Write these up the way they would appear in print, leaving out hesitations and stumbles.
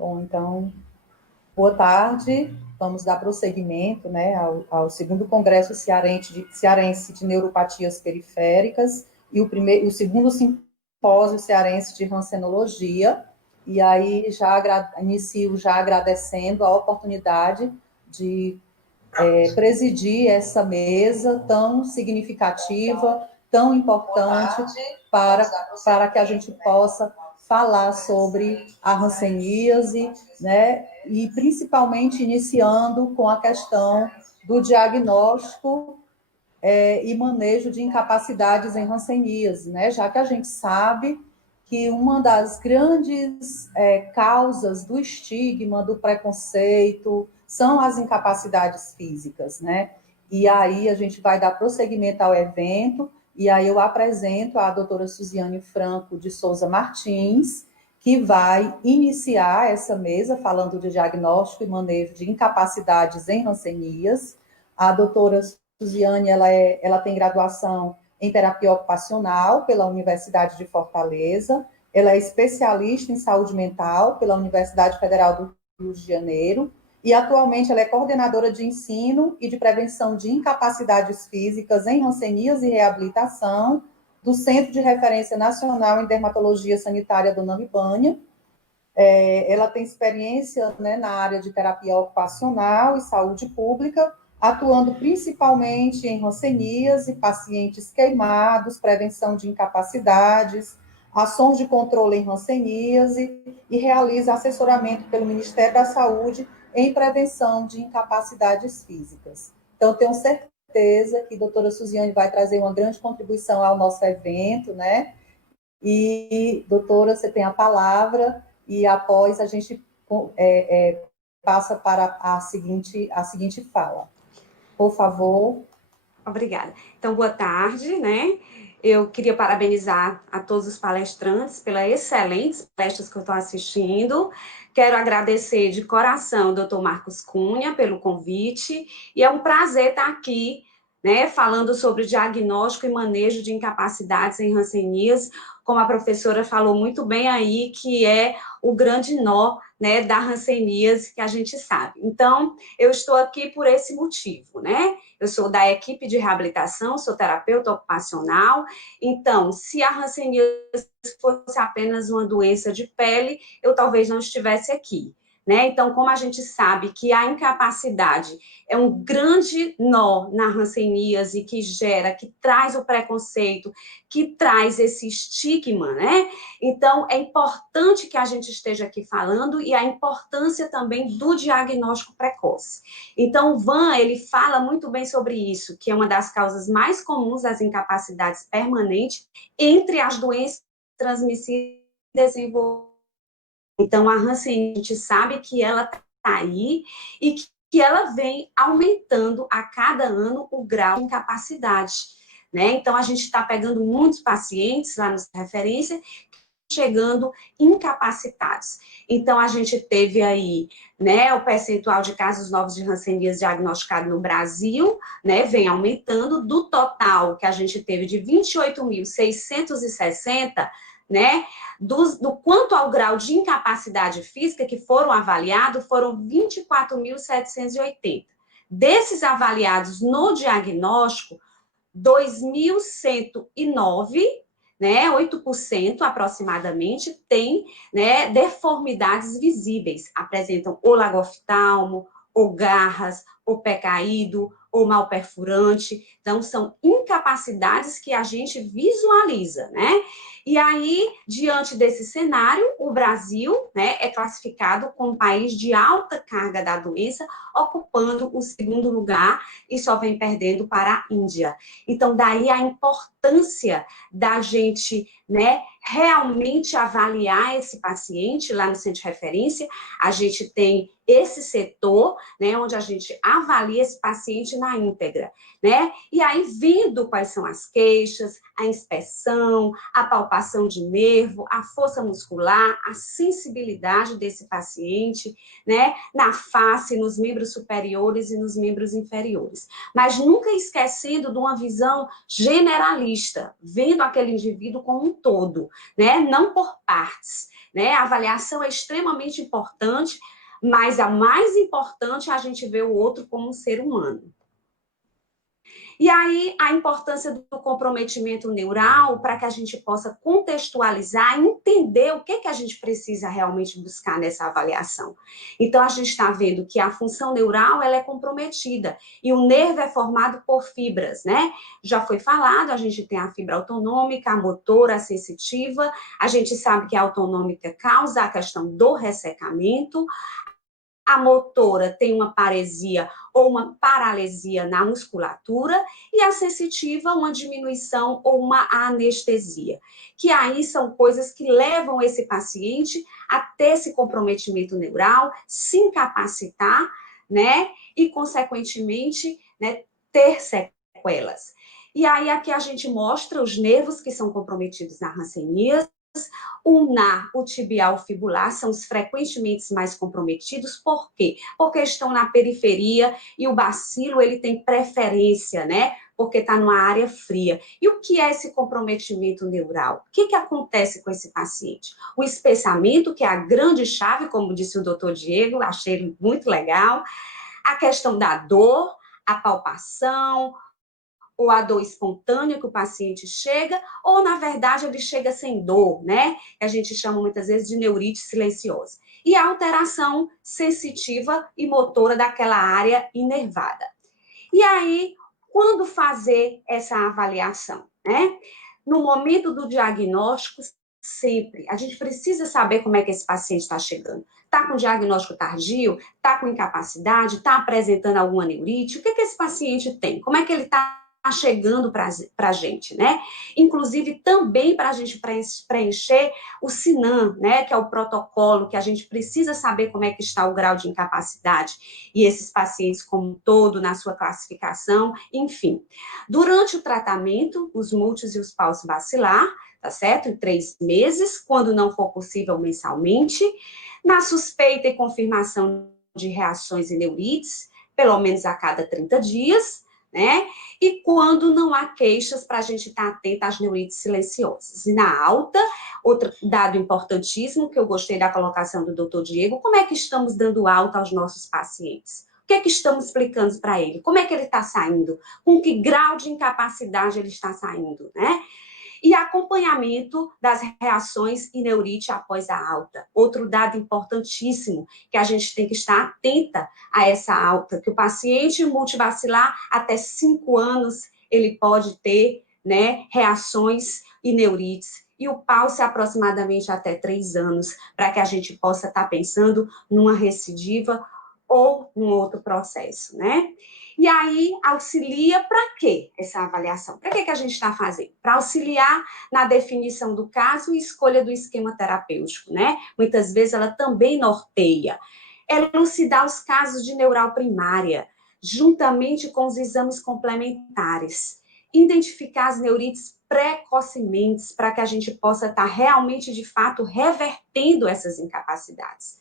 Bom, então, boa tarde. Vamos dar prosseguimento, né, ao segundo Congresso Cearense de Neuropatias Periféricas e o segundo Simpósio Cearense de Rancenologia. E aí inicio já agradecendo a oportunidade de presidir essa mesa tão significativa, tão importante para que a gente possa falar sobre a hanseníase, né, e principalmente iniciando com a questão do diagnóstico e manejo de incapacidades em hanseníase, né, já que a gente sabe que uma das grandes causas do estigma, do preconceito, são as incapacidades físicas, né? E aí a gente vai dar prosseguimento ao evento, e aí eu apresento a doutora Suziane Franco de Souza Martins, que vai iniciar essa mesa falando de diagnóstico e manejo de incapacidades em hanseníase. A doutora Suziane, ela tem graduação em terapia ocupacional pela Universidade de Fortaleza, ela é especialista em saúde mental pela Universidade Federal do Rio de Janeiro, e atualmente ela é coordenadora de ensino e de prevenção de incapacidades físicas em hanseníase e reabilitação do Centro de Referência Nacional em Dermatologia Sanitária Dona Libânia. Ela tem experiência, né, na área de terapia ocupacional e saúde pública, atuando principalmente em hanseníase, pacientes queimados, prevenção de incapacidades, ações de controle em hanseníase e realiza assessoramento pelo Ministério da Saúde em prevenção de incapacidades físicas. Então, tenho certeza que a doutora Suziane vai trazer uma grande contribuição ao nosso evento, né? E, doutora, você tem a palavra, e após a gente passa para a seguinte fala. Por favor. Obrigada. Então, boa tarde, né? Eu queria parabenizar a todos os palestrantes pelas excelentes palestras que eu estou assistindo. Quero agradecer de coração ao doutor Marcos Cunha pelo convite, e é um prazer estar aqui, né, falando sobre diagnóstico e manejo de incapacidades em hanseníase, como a professora falou muito bem aí, que é o grande nó, né, da hanseníase que a gente sabe. Então, eu estou aqui por esse motivo, né? Eu sou da equipe de reabilitação, sou terapeuta ocupacional. Então, se a hanseníase fosse apenas uma doença de pele, eu talvez não estivesse aqui, né? Então, como a gente sabe que a incapacidade é um grande nó na hanseníase que gera, que traz o preconceito, que traz esse estigma, né? Então, é importante que a gente esteja aqui falando, e a importância também do diagnóstico precoce. Então, o Van, ele fala muito bem sobre isso, que é uma das causas mais comuns das incapacidades permanentes entre as doenças transmissíveis desenvolvidas. Então, a hanseníase, a gente sabe que ela está aí e que ela vem aumentando a cada ano o grau de incapacidade, né? Então, a gente está pegando muitos pacientes lá nas referências chegando incapacitados. Então, a gente teve aí, né, o percentual de casos novos de hanseníase diagnosticado no Brasil, né, vem aumentando. Do total que a gente teve de 28.660, né, do quanto ao grau de incapacidade física que foram avaliados, foram 24.780. Desses avaliados no diagnóstico, 2.109, né, 8% aproximadamente, tem, né, deformidades visíveis, apresentam ou lagoftalmo, ou garras, ou pé caído, ou mal perfurante. Então, são incapacidades que a gente visualiza, né? E aí, diante desse cenário, o Brasil, né, é classificado como um país de alta carga da doença, ocupando o segundo lugar e só vem perdendo para a Índia. Então, daí a importância da gente, né, realmente avaliar esse paciente lá no centro de referência. A gente tem esse setor, né, onde a gente avalia esse paciente na íntegra, né? E aí, vendo quais são as queixas, a inspeção, a palpação circulação de nervo, a força muscular, a sensibilidade desse paciente, né, na face, nos membros superiores e nos membros inferiores. Mas nunca esquecendo de uma visão generalista, vendo aquele indivíduo como um todo, né, não por partes, né? A avaliação é extremamente importante, mas a mais importante é a gente ver o outro como um ser humano. E aí, a importância do comprometimento neural para que a gente possa contextualizar e entender o que a gente precisa realmente buscar nessa avaliação. Então, a gente está vendo que a função neural ela é comprometida e o nervo é formado por fibras, né? Já foi falado, a gente tem a fibra autonômica, a motora, a sensitiva, a gente sabe que a autonômica causa a questão do ressecamento, a motora tem uma paresia ou uma paralisia na musculatura e a sensitiva uma diminuição ou uma anestesia, que aí são coisas que levam esse paciente a ter esse comprometimento neural, se incapacitar, né, e consequentemente, né, ter sequelas. E aí aqui a gente mostra os nervos que são comprometidos na hanseníase. O ulnar, o tibial, o fibular são os frequentemente mais comprometidos. Por quê? Porque estão na periferia e o bacilo ele tem preferência, né? Porque está numa área fria. E o que é esse comprometimento neural? O que acontece com esse paciente? O espessamento, que é a grande chave, como disse o doutor Diego, achei muito legal. A questão da dor, a palpação, ou a dor espontânea que o paciente chega, ou, na verdade, ele chega sem dor, né? Que a gente chama muitas vezes de neurite silenciosa. E a alteração sensitiva e motora daquela área inervada. E aí, quando fazer essa avaliação, né? No momento do diagnóstico, sempre, a gente precisa saber como é que esse paciente está chegando. Está com diagnóstico tardio? Está com incapacidade? Está apresentando alguma neurite? O que esse paciente tem? Como é que ele está chegando para a gente, né? Inclusive também para a gente preencher o SINAM, né? Que é o protocolo que a gente precisa saber como é que está o grau de incapacidade e esses pacientes como um todo na sua classificação, enfim. Durante o tratamento, os múltiplos e os paus bacilar, tá certo? Em 3 meses, quando não for possível mensalmente, na suspeita e confirmação de reações e neurites, pelo menos a cada 30 dias, né? E quando não há queixas para a gente estar atenta às neurites silenciosas. E na alta, outro dado importantíssimo que eu gostei da colocação do doutor Diego, como é que estamos dando alta aos nossos pacientes? O que é que estamos explicando para ele? Como é que ele está saindo? Com que grau de incapacidade ele está saindo, né? E acompanhamento das reações e neurite após a alta. Outro dado importantíssimo, que a gente tem que estar atenta a essa alta, que o paciente multibacilar, até 5 anos, ele pode ter, né, reações e neurites. E o PAUSE aproximadamente até 3 anos, para que a gente possa estar pensando numa recidiva ou num outro processo, né? E aí, auxilia para quê essa avaliação? Para que a gente está fazendo? Para auxiliar na definição do caso e escolha do esquema terapêutico, né? Muitas vezes ela também norteia. Elucidar os casos de neural primária, juntamente com os exames complementares. Identificar as neurites precocemente para que a gente possa estar realmente, de fato, revertendo essas incapacidades.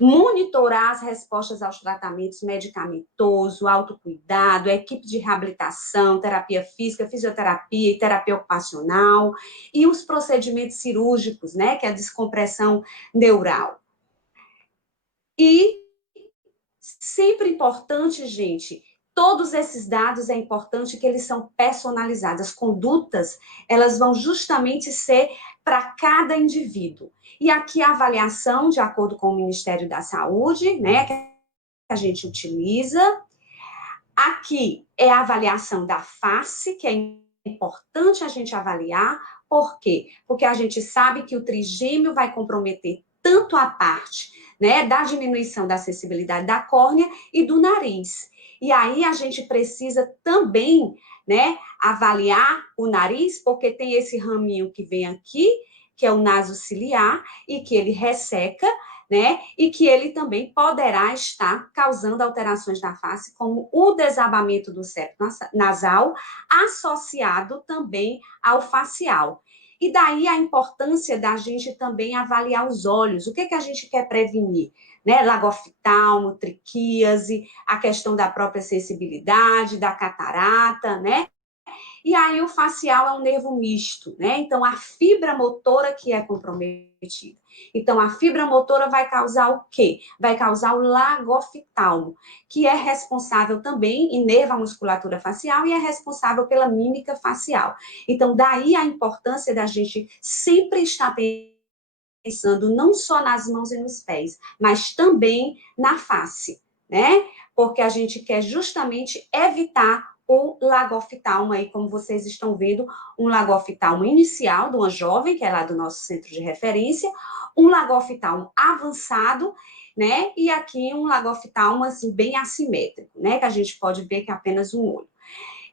Monitorar as respostas aos tratamentos medicamentosos, autocuidado, equipe de reabilitação, terapia física, fisioterapia e terapia ocupacional, e os procedimentos cirúrgicos, né, que é a descompressão neural. E sempre importante, gente, todos esses dados é importante que eles são personalizados. As condutas, elas vão justamente ser para cada indivíduo. E aqui a avaliação, de acordo com o Ministério da Saúde, né, que a gente utiliza. Aqui é a avaliação da face, que é importante a gente avaliar. Por quê? Porque a gente sabe que o trigêmeo vai comprometer tanto a parte, né, da diminuição da acessibilidade da córnea e do nariz. E aí a gente precisa também, né, avaliar o nariz, porque tem esse raminho que vem aqui, que é o naso ciliar, e que ele resseca, né, e que ele também poderá estar causando alterações na face, como o desabamento do septo nasal, associado também ao facial. E daí a importância da gente também avaliar os olhos. O que que a gente quer prevenir? Né? Lagoftalmo, triquíase, a questão da própria sensibilidade, da catarata, né? E aí o facial é um nervo misto, né? Então a fibra motora que é comprometida. Então a fibra motora vai causar o quê? Vai causar o lagoftalmo, que é responsável também, inerva a musculatura facial e é responsável pela mímica facial. Então daí a importância da gente sempre estar pensando não só nas mãos e nos pés, mas também na face, né? Porque a gente quer justamente evitar o lagoftalmo aí, como vocês estão vendo, um lagoftalmo inicial de uma jovem, que é lá do nosso centro de referência, um lagoftalmo avançado, né? E aqui um lagoftalmo assim bem assimétrico, né? Que a gente pode ver que é apenas um olho.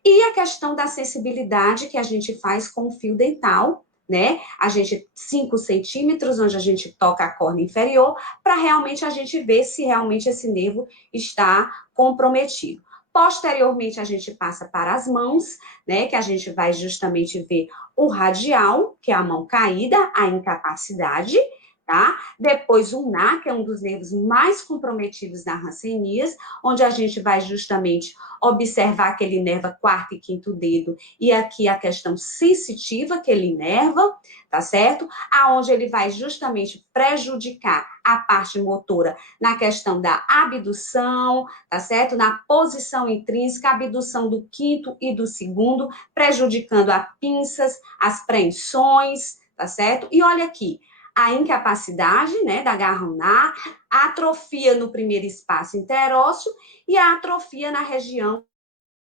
E a questão da sensibilidade que a gente faz com o fio dental, né? A gente, 5 centímetros, onde a gente toca a córnea inferior, para realmente a gente ver se realmente esse nervo está comprometido. Posteriormente, a gente passa para as mãos, né? Que a gente vai justamente ver o radial, que é a mão caída, a incapacidade, tá? Depois o ulnar, que é um dos nervos mais comprometidos da hanseníase, onde a gente vai justamente observar aquele nerva quarto e quinto dedo, e aqui a questão sensitiva que ele inerva, tá certo? Aonde ele vai justamente prejudicar a parte motora na questão da abdução, tá certo? Na posição intrínseca, abdução do quinto e do segundo, prejudicando as pinças, as preensões, tá certo? E olha aqui, a incapacidade, né, da garra ulnar, a atrofia no primeiro espaço interósseo e a atrofia na região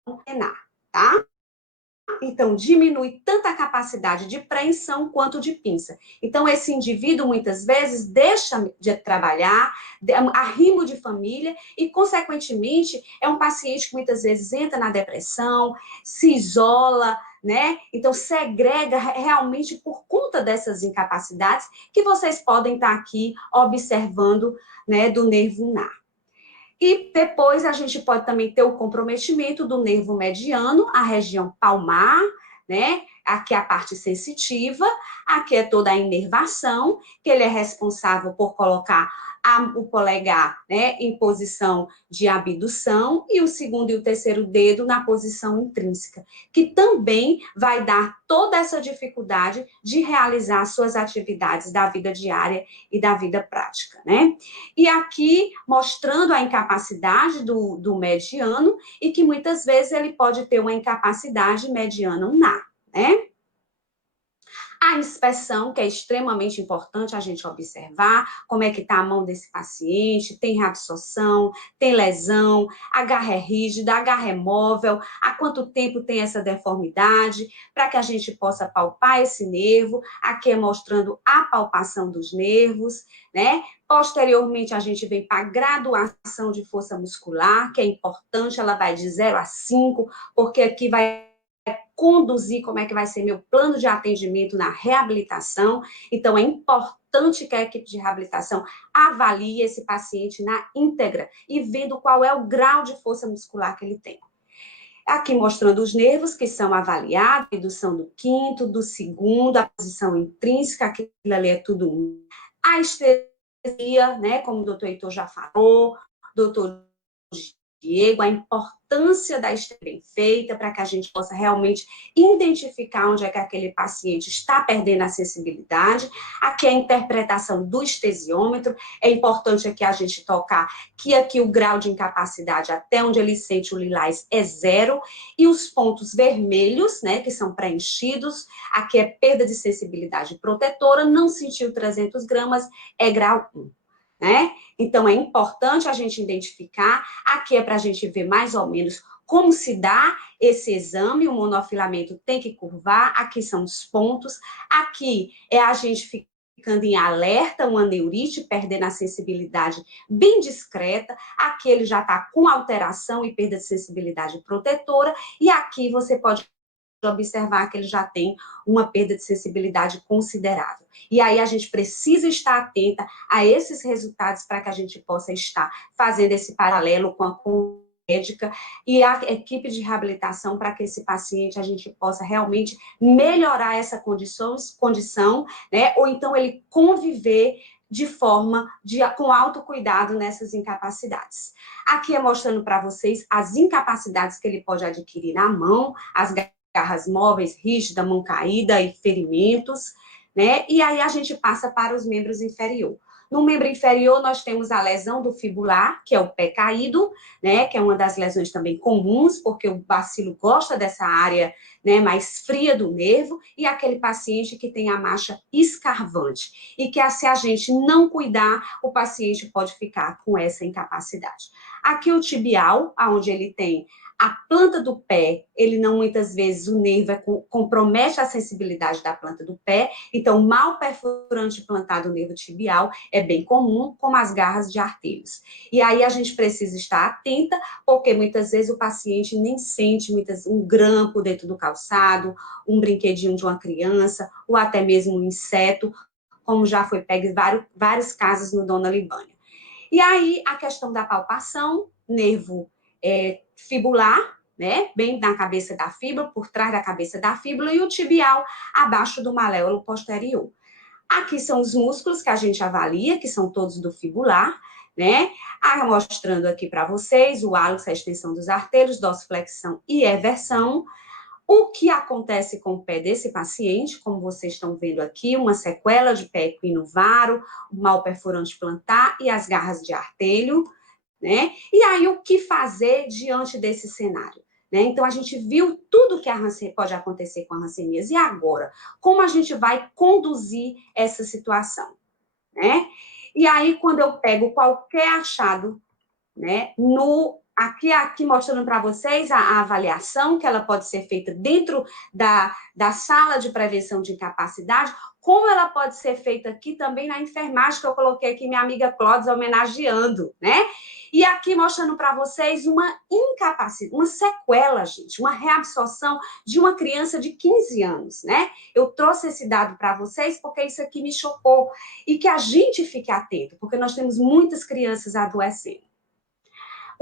ulnar, tá? Então, diminui tanto a capacidade de preensão quanto de pinça. Então, esse indivíduo, muitas vezes, deixa de trabalhar, arrimo de família e, consequentemente, é um paciente que muitas vezes entra na depressão, se isola, né? Então, segrega realmente por conta dessas incapacidades que vocês podem estar aqui observando, né, do nervo ulnar. E depois a gente pode também ter o comprometimento do nervo mediano, a região palmar, né? Aqui é a parte sensitiva, aqui é toda a inervação, que ele é responsável por colocar o polegar, né, em posição de abdução e o segundo e o terceiro dedo na posição intrínseca, que também vai dar toda essa dificuldade de realizar suas atividades da vida diária e da vida prática, né? E aqui mostrando a incapacidade do mediano e que muitas vezes ele pode ter uma incapacidade mediana ulnar, né? A inspeção, que é extremamente importante a gente observar como é que está a mão desse paciente, tem reabsorção, tem lesão, a garra é rígida, a garra é móvel, há quanto tempo tem essa deformidade, para que a gente possa palpar esse nervo, aqui é mostrando a palpação dos nervos, né? Posteriormente, a gente vem para a graduação de força muscular, que é importante, ela vai de 0 a 5, porque aqui vai conduzir como é que vai ser meu plano de atendimento na reabilitação. Então, é importante que a equipe de reabilitação avalie esse paciente na íntegra e vendo qual é o grau de força muscular que ele tem. Aqui mostrando os nervos que são avaliados, a indução do quinto, do segundo, a posição intrínseca, aquilo ali é tudo um. A estesia, né, como o doutor Heitor já falou, doutor Diego, a importância da estesia bem feita para que a gente possa realmente identificar onde é que aquele paciente está perdendo a sensibilidade. Aqui a interpretação do estesiômetro, é importante aqui a gente tocar que aqui o grau de incapacidade até onde ele sente o lilás é 0 e os pontos vermelhos, né, que são preenchidos, aqui é perda de sensibilidade protetora, não sentiu 300 gramas, é grau 1. Né? Então, é importante a gente identificar, aqui é para a gente ver mais ou menos como se dá esse exame, o monofilamento tem que curvar, aqui são os pontos, aqui é a gente ficando em alerta, uma neurite, perdendo a sensibilidade bem discreta, aqui ele já está com alteração e perda de sensibilidade protetora, e aqui você pode observar que ele já tem uma perda de sensibilidade considerável. E aí a gente precisa estar atenta a esses resultados para que a gente possa estar fazendo esse paralelo com a médica e a equipe de reabilitação para que esse paciente, a gente possa realmente melhorar essa condição, né? Ou então ele conviver de forma com autocuidado nessas incapacidades. Aqui é mostrando para vocês as incapacidades que ele pode adquirir na mão, as garras móveis, rígida, mão caída e ferimentos, né? E aí a gente passa para os membros inferiores. No membro inferior, nós temos a lesão do fibular, que é o pé caído, né? Que é uma das lesões também comuns, porque o bacilo gosta dessa área, né, mais fria do nervo, e aquele paciente que tem a marcha escarvante. E que, se a gente não cuidar, o paciente pode ficar com essa incapacidade. Aqui o tibial, onde ele tem a planta do pé, ele não, muitas vezes, o nervo compromete a sensibilidade da planta do pé, então, mal perfurante plantado o nervo tibial é bem comum, como as garras de artelhos. E aí a gente precisa estar atenta, porque muitas vezes o paciente nem sente um grampo dentro do calçado, um brinquedinho de uma criança, ou até mesmo um inseto, como já foi pego em vários casos no Dona Libânia. E aí, a questão da palpação, nervo fibular, né, bem na cabeça da fíbula, por trás da cabeça da fíbula, e o tibial abaixo do maléolo posterior. Aqui são os músculos que a gente avalia, que são todos do fibular, né? Mostrando aqui para vocês o hálux, a extensão dos artelhos, dorsiflexão e eversão. O que acontece com o pé desse paciente, como vocês estão vendo aqui, uma sequela de pé equino-varo, mal perfurante plantar e as garras de artelho, né? E aí, o que fazer diante desse cenário? Né? Então, a gente viu tudo que pode acontecer com a hanseníase. E agora? Como a gente vai conduzir essa situação? Né? E aí, quando eu pego qualquer achado, né, aqui mostrando para vocês a avaliação, que ela pode ser feita dentro da sala de prevenção de incapacidade, como ela pode ser feita aqui também na enfermagem, que eu coloquei aqui minha amiga Clóvis homenageando, né? E aqui mostrando para vocês uma incapacidade, uma sequela, gente, uma reabsorção de uma criança de 15 anos, né? Eu trouxe esse dado para vocês porque isso aqui me chocou. E que a gente fique atento, porque nós temos muitas crianças adoecendo.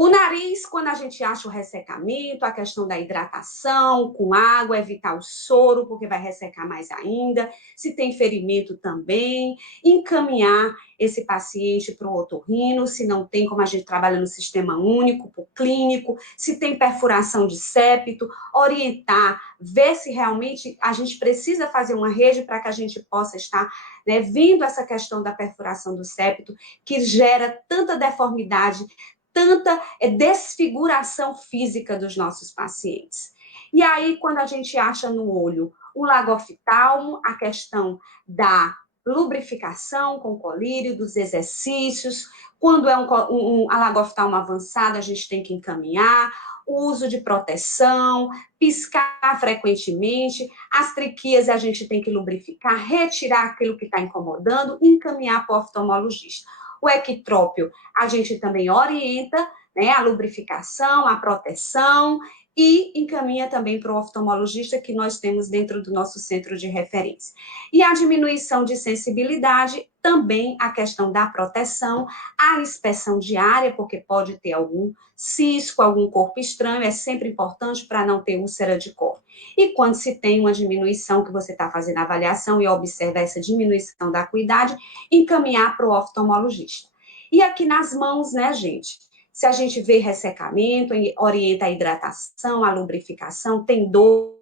O nariz, quando a gente acha o ressecamento, a questão da hidratação com água, evitar o soro, porque vai ressecar mais ainda. Se tem ferimento também, encaminhar esse paciente para o otorrino, se não tem, como a gente trabalha no sistema único, para o clínico, se tem perfuração de septo, orientar, ver se realmente a gente precisa fazer uma rede para que a gente possa estar, né, vendo essa questão da perfuração do septo, que gera tanta deformidade, tanta desfiguração física dos nossos pacientes. E aí, quando a gente acha no olho o lago oftalmo, a questão da lubrificação com colírio, dos exercícios, quando é a lago oftalmo avançado, a gente tem que encaminhar, o uso de proteção, piscar frequentemente, as triquias a gente tem que lubrificar, retirar aquilo que está incomodando e encaminhar para o oftalmologista. O equitrópio, a gente também orienta, né, a lubrificação, a proteção e encaminha também para o oftalmologista que nós temos dentro do nosso centro de referência. E a diminuição de sensibilidade, também a questão da proteção, a inspeção diária, porque pode ter algum cisco, algum corpo estranho, é sempre importante para não ter úlcera de colo. E quando se tem uma diminuição, que você está fazendo a avaliação e observa essa diminuição da acuidade, encaminhar para o oftalmologista. E aqui nas mãos, né, gente? Se a gente vê ressecamento, orienta a hidratação, a lubrificação, tem dor,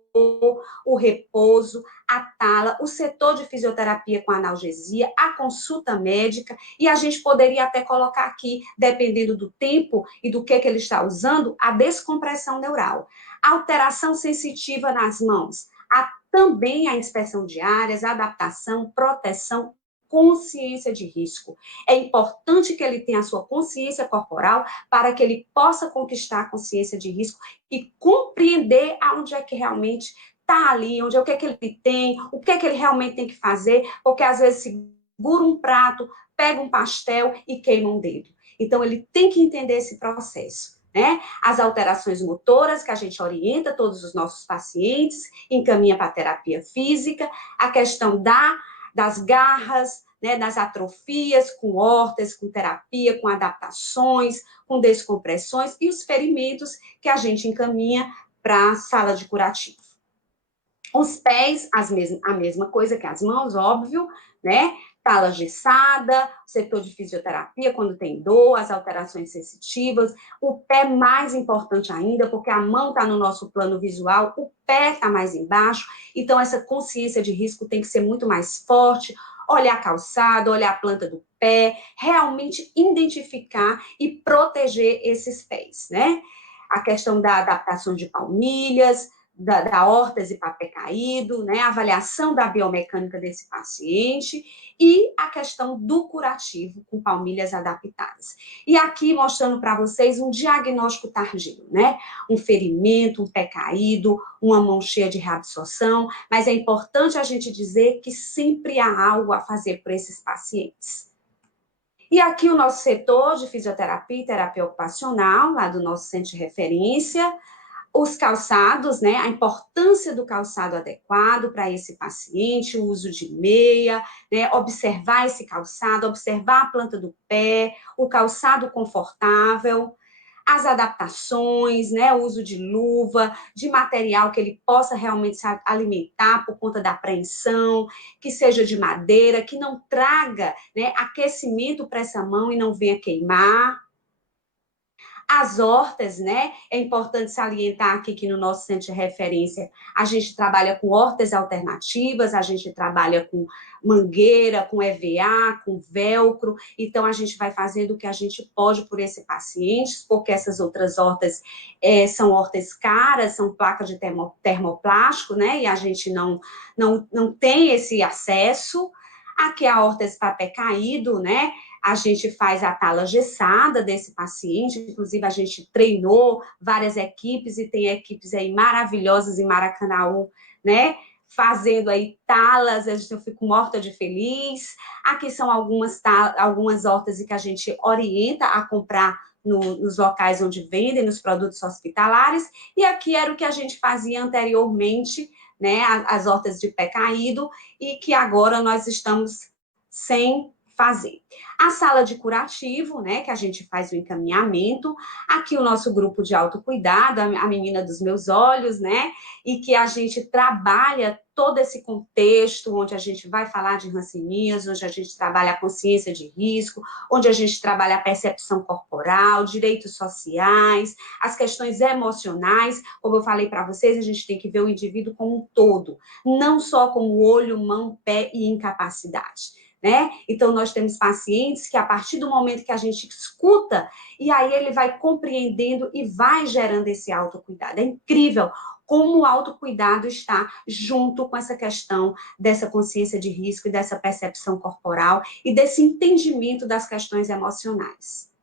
o repouso, a tala, o setor de fisioterapia com analgesia, a consulta médica, e a gente poderia até colocar aqui, dependendo do tempo e do que ele está usando, a descompressão neural. Alteração sensitiva nas mãos, também a inspeção diária, a adaptação, proteção, consciência de risco. É importante que ele tenha a sua consciência corporal para que ele possa conquistar a consciência de risco e compreender aonde é que realmente está ali, onde é o que é que ele tem, o que é que ele realmente tem que fazer, porque às vezes segura um prato, pega um pastel e queima um dedo. Então, ele tem que entender esse processo. Né? As alterações motoras, que a gente orienta todos os nossos pacientes, encaminha para a terapia física, a questão das garras, né, das atrofias, com órtese, com terapia, com adaptações, com descompressões e os ferimentos que a gente encaminha para a sala de curativo. Os pés, a mesma coisa que as mãos, óbvio, né? Tala gessada, setor de fisioterapia, quando tem dor, as alterações sensitivas. O pé mais importante ainda, porque a mão está no nosso plano visual, o pé está mais embaixo, então essa consciência de risco tem que ser muito mais forte. Olhar a calçada, olhar a planta do pé, realmente identificar e proteger esses pés, né? A questão da adaptação de palmilhas, da órtese para pé caído, né, a avaliação da biomecânica desse paciente e a questão do curativo com palmilhas adaptadas. E aqui mostrando para vocês um diagnóstico tardio, né, um ferimento, um pé caído, uma mão cheia de reabsorção, mas é importante a gente dizer que sempre há algo a fazer por esses pacientes. E aqui o nosso setor de fisioterapia e terapia ocupacional, lá do nosso centro de referência, os calçados, né, a importância do calçado adequado para esse paciente, o uso de meia, né, observar esse calçado, observar a planta do pé, o calçado confortável, as adaptações, né, o uso de luva, de material que ele possa realmente se alimentar por conta da apreensão, que seja de madeira, que não traga, né, aquecimento para essa mão e não venha queimar. As hortas, né? É importante salientar aqui que no nosso centro de referência a gente trabalha com hortas alternativas, a gente trabalha com mangueira, com EVA, com velcro, então a gente vai fazendo o que a gente pode por esse paciente, porque essas outras hortas são hortas caras, são placas de termoplástico, né? E a gente não tem esse acesso. Aqui a hortese para pé caído, né? A gente faz a tala gessada desse paciente, inclusive a gente treinou várias equipes e tem equipes aí maravilhosas em Maracanaú, né? Fazendo aí talas, eu fico morta de feliz. Aqui são algumas hortas que a gente orienta a comprar nos locais onde vendem, nos produtos hospitalares, e aqui era o que a gente fazia anteriormente, né? As hortas de pé caído, e que agora nós estamos sem fazer. A sala de curativo, né, que a gente faz o encaminhamento, aqui o nosso grupo de autocuidado, a menina dos meus olhos, né, e que a gente trabalha todo esse contexto, onde a gente vai falar de rancenias, onde a gente trabalha a consciência de risco, onde a gente trabalha a percepção corporal, direitos sociais, as questões emocionais, como eu falei para vocês, a gente tem que ver o indivíduo como um todo, não só como olho, mão, pé e incapacidade. Né? Então, nós temos pacientes que, a partir do momento que a gente escuta, e aí ele vai compreendendo e vai gerando esse autocuidado. É incrível como o autocuidado está junto com essa questão dessa consciência de risco e dessa percepção corporal e desse entendimento das questões emocionais.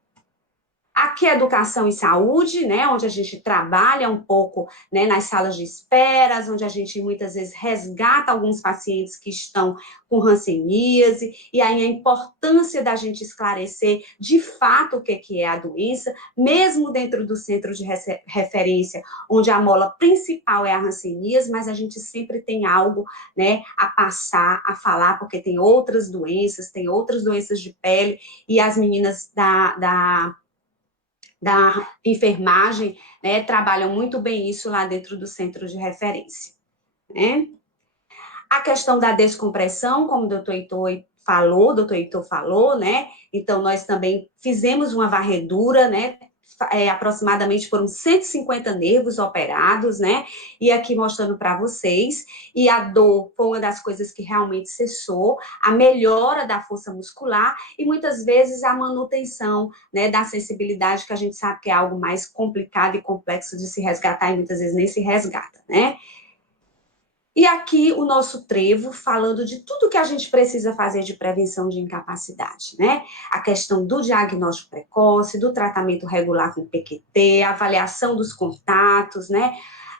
Aqui é educação e saúde, né, onde a gente trabalha um pouco, né, nas salas de esperas, onde a gente muitas vezes resgata alguns pacientes que estão com hanseníase, e aí a importância da gente esclarecer de fato o que é a doença, mesmo dentro do centro de referência, onde a mola principal é a hanseníase, mas a gente sempre tem algo, né, a passar, a falar, porque tem outras doenças de pele, e as meninas da enfermagem, né, trabalham muito bem isso lá dentro do centro de referência, né? A questão da descompressão, como o doutor Heitor falou, né? Então, nós também fizemos uma varredura, né? Aproximadamente foram 150 nervos operados, né? E aqui mostrando para vocês. E a dor foi uma das coisas que realmente cessou, a melhora da força muscular e muitas vezes a manutenção, né, da sensibilidade, que a gente sabe que é algo mais complicado e complexo de se resgatar e muitas vezes nem se resgata, né? E aqui o nosso trevo falando de tudo que a gente precisa fazer de prevenção de incapacidade, né? A questão do diagnóstico precoce, do tratamento regular com PQT, a avaliação dos contatos, né?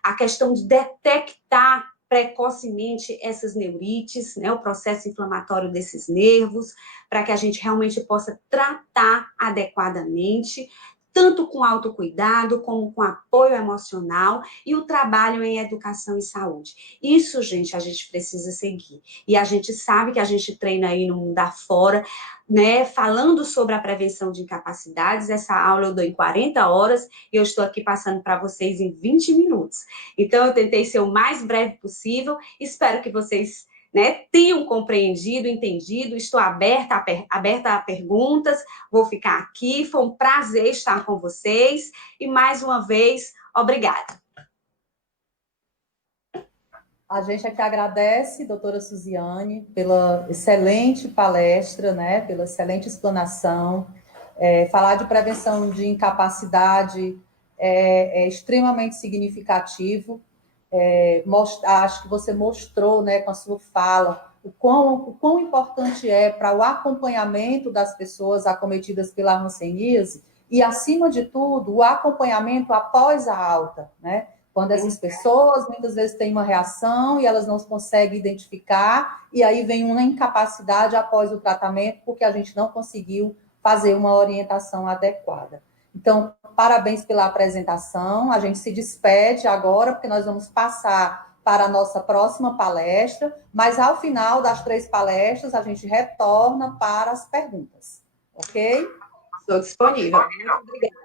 A questão de detectar precocemente essas neurites, né? O processo inflamatório desses nervos, para que a gente realmente possa tratar adequadamente. tanto com autocuidado, como com apoio emocional e o trabalho em educação e saúde. Isso, gente, a gente precisa seguir. E a gente sabe que a gente treina aí no mundo afora, né, falando sobre a prevenção de incapacidades. Essa aula eu dou em 40 horas e eu estou aqui passando para vocês em 20 minutos. Então, eu tentei ser o mais breve possível. Espero que vocês, né, tenham compreendido, entendido. Estou aberta a perguntas. Vou ficar aqui. Foi um prazer estar com vocês. E, mais uma vez, obrigada. A gente aqui agradece, doutora Suziane, pela excelente palestra, né, pela excelente explanação. Falar de prevenção de incapacidade é extremamente significativo. Acho que você mostrou, né, com a sua fala, o quão importante é para o acompanhamento das pessoas acometidas pela hanseníase e, acima de tudo, o acompanhamento após a alta, né? Quando essas pessoas muitas vezes têm uma reação e elas não conseguem identificar, e aí vem uma incapacidade após o tratamento, porque a gente não conseguiu fazer uma orientação adequada. Então, parabéns pela apresentação. A gente se despede agora, porque nós vamos passar para a nossa próxima palestra, mas ao final das 3 palestras, a gente retorna para as perguntas. Ok? Estou disponível. Muito obrigada.